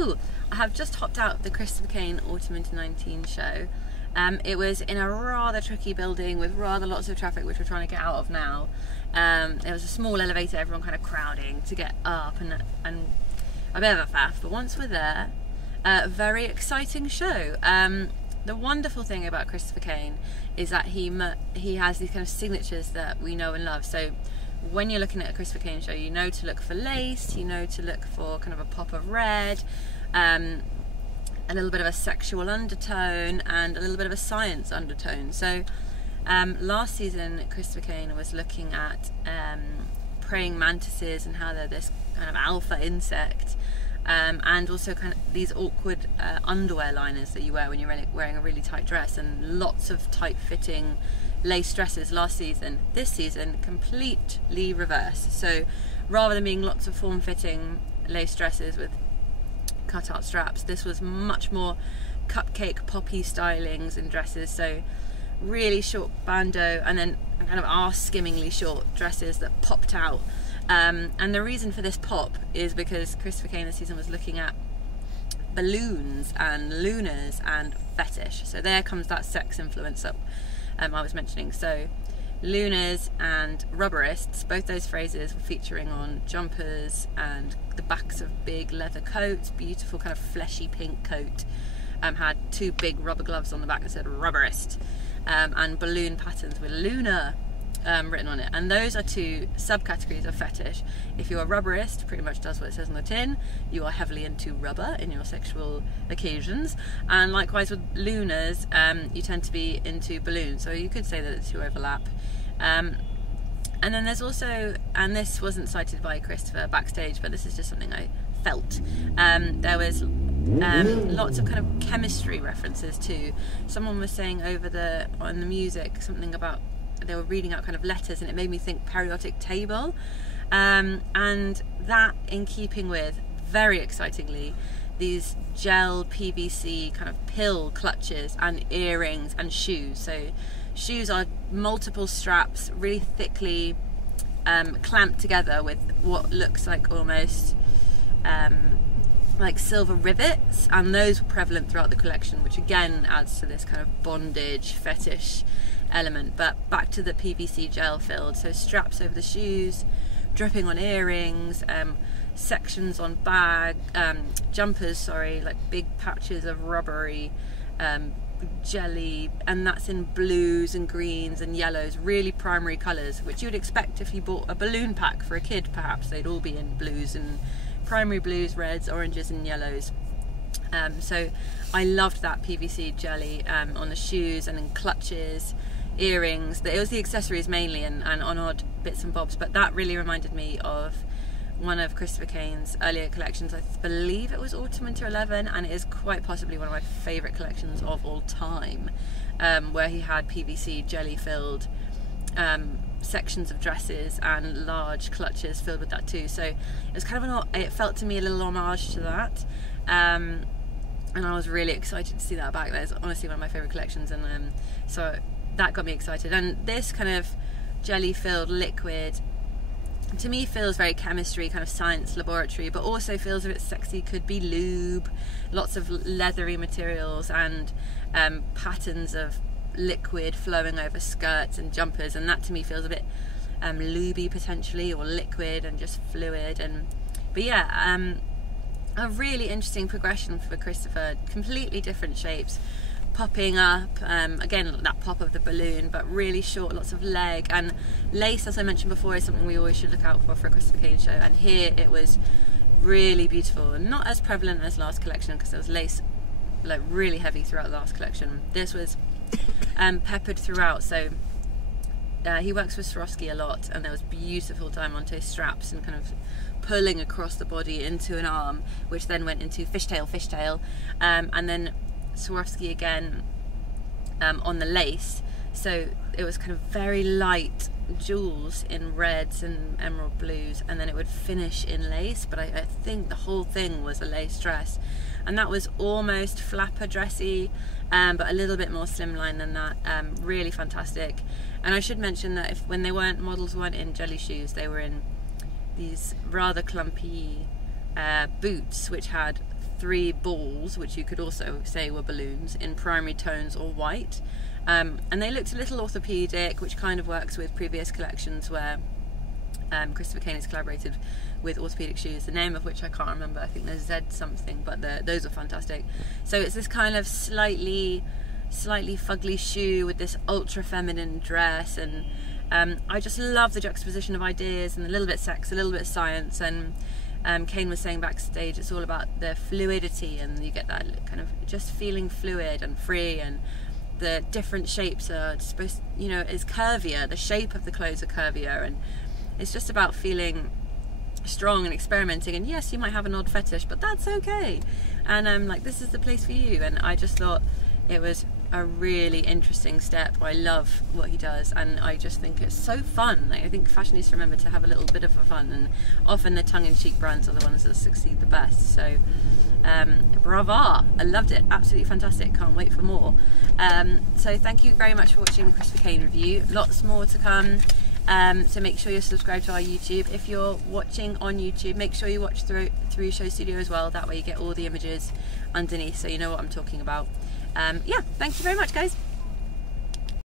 Hello! I have just hopped out of the Christopher Kane Autumn Winter 19 show. It was in a rather tricky building with rather lots of traffic, which we're trying to get out of now. There was a small elevator, everyone kind of crowding to get up, and a bit of a faff, but once we're there, a very exciting show. The wonderful thing about Christopher Kane is that he has these kind of signatures that we know and love. So when you're looking at a Christopher Kane show, you know to look for lace, you know to look for kind of a pop of red, a little bit of a sexual undertone, and a little bit of a science undertone. So last season Christopher Kane was looking at praying mantises and how they're this kind of alpha insect, and also kind of these awkward underwear liners that you wear when you're wearing a really tight dress, and lots of tight-fitting lace dresses last season. This season, completely reverse. So rather than being lots of form-fitting lace dresses with cut-out straps, this was much more cupcake poppy stylings and dresses. So really short bandeau, and then kind of arse-skimmingly short dresses that popped out. And the reason for this pop is because Christopher Kane this season was looking at balloons and looners and fetish. So there comes that sex influence that I was mentioning. So looners and rubberists, both those phrases were featuring on jumpers and the backs of big leather coats, beautiful kind of fleshy pink coat. Had two big rubber gloves on the back that said rubberist, and balloon patterns with lunar written on it. And those are two subcategories of fetish. If you're a rubberist, pretty much does what it says on the tin, you are heavily into rubber in your sexual occasions. And likewise with looners, you tend to be into balloons. So you could say that the two overlap. And then there's also, and this wasn't cited by Christopher backstage, but this is just something I felt, there was lots of kind of chemistry references too. Someone was saying on the music something about they were reading out kind of letters, and it made me think periodic table, and that in keeping with, very excitingly, these gel PVC kind of pill clutches and earrings and shoes. So shoes are multiple straps really thickly clamped together with what looks like almost like silver rivets, and those were prevalent throughout the collection, which again adds to this kind of bondage fetish element. But back to the PVC gel filled, so straps over the shoes, dripping on earrings, sections on jumpers, like big patches of rubbery jelly, and that's in blues and greens and yellows, really primary colours, which you would expect if you bought a balloon pack for a kid. Perhaps they'd all be in blues and primary blues, reds, oranges and yellows. So I loved that PVC jelly on the shoes and in clutches, earrings. It was the accessories mainly, and on odd bits and bobs, but that really reminded me of one of Christopher Kane's earlier collections. I believe it was Autumn Winter 11, and it is quite possibly one of my favourite collections of all time, where he had PVC jelly filled sections of dresses and large clutches filled with that too. So it was kind of it felt to me a little homage to that, and I was really excited to see that back. That is honestly one of my favourite collections, and so that got me excited. And this kind of jelly filled liquid to me feels very chemistry, kind of science laboratory, but also feels a bit sexy. Could be lube, lots of leathery materials and patterns of liquid flowing over skirts and jumpers, and that to me feels a bit lubey potentially, or liquid and just fluid. But yeah, a really interesting progression for Christopher. Completely different shapes popping up, again that pop of the balloon, but really short, lots of leg. And lace, as I mentioned before, is something we always should look out for a Christopher Kane show, and here it was really beautiful, and not as prevalent as last collection because there was lace like really heavy throughout the last collection. This was peppered throughout. So he works with Swarovski a lot, and there was beautiful diamanté straps and kind of pulling across the body into an arm, which then went into fishtail, and then Swarovski again on the lace. So it was kind of very light jewels in reds and emerald blues, and then it would finish in lace. But I think the whole thing was a lace dress, and that was almost flapper dressy, but a little bit more slimline than that. Really fantastic. And I should mention that when models weren't in jelly shoes, they were in these rather clumpy boots, which had 3 balls, which you could also say were balloons, in primary tones or white. And they looked a little orthopedic, which kind of works with previous collections where Christopher Kane has collaborated with orthopedic shoes, the name of which I can't remember. I think there's Z something, but those are fantastic. So it's this kind of slightly fugly shoe with this ultra feminine dress, and I just love the juxtaposition of ideas and a little bit sex, a little bit science. And Kane was saying backstage, it's all about the fluidity, and you get that kind of just feeling fluid and free, and the different shapes are supposed, you know, is curvier. The shape of the clothes are curvier, and it's just about feeling strong and experimenting. And yes, you might have an odd fetish, but that's okay. And like, this is the place for you. And I just thought it was a really interesting step. I love what he does, and I just think it's so fun. Like, I think fashion needs to remember to have a little bit of a fun, and often the tongue-in-cheek brands are the ones that succeed the best. So brava, I loved it, absolutely fantastic, can't wait for more. So thank you very much for watching the Christopher Kane review, lots more to come. So make sure you're subscribed to our YouTube. If you're watching on YouTube, make sure you watch through SHOWstudio as well, that way you get all the images underneath, so you know what I'm talking about. Yeah, thank you very much, guys.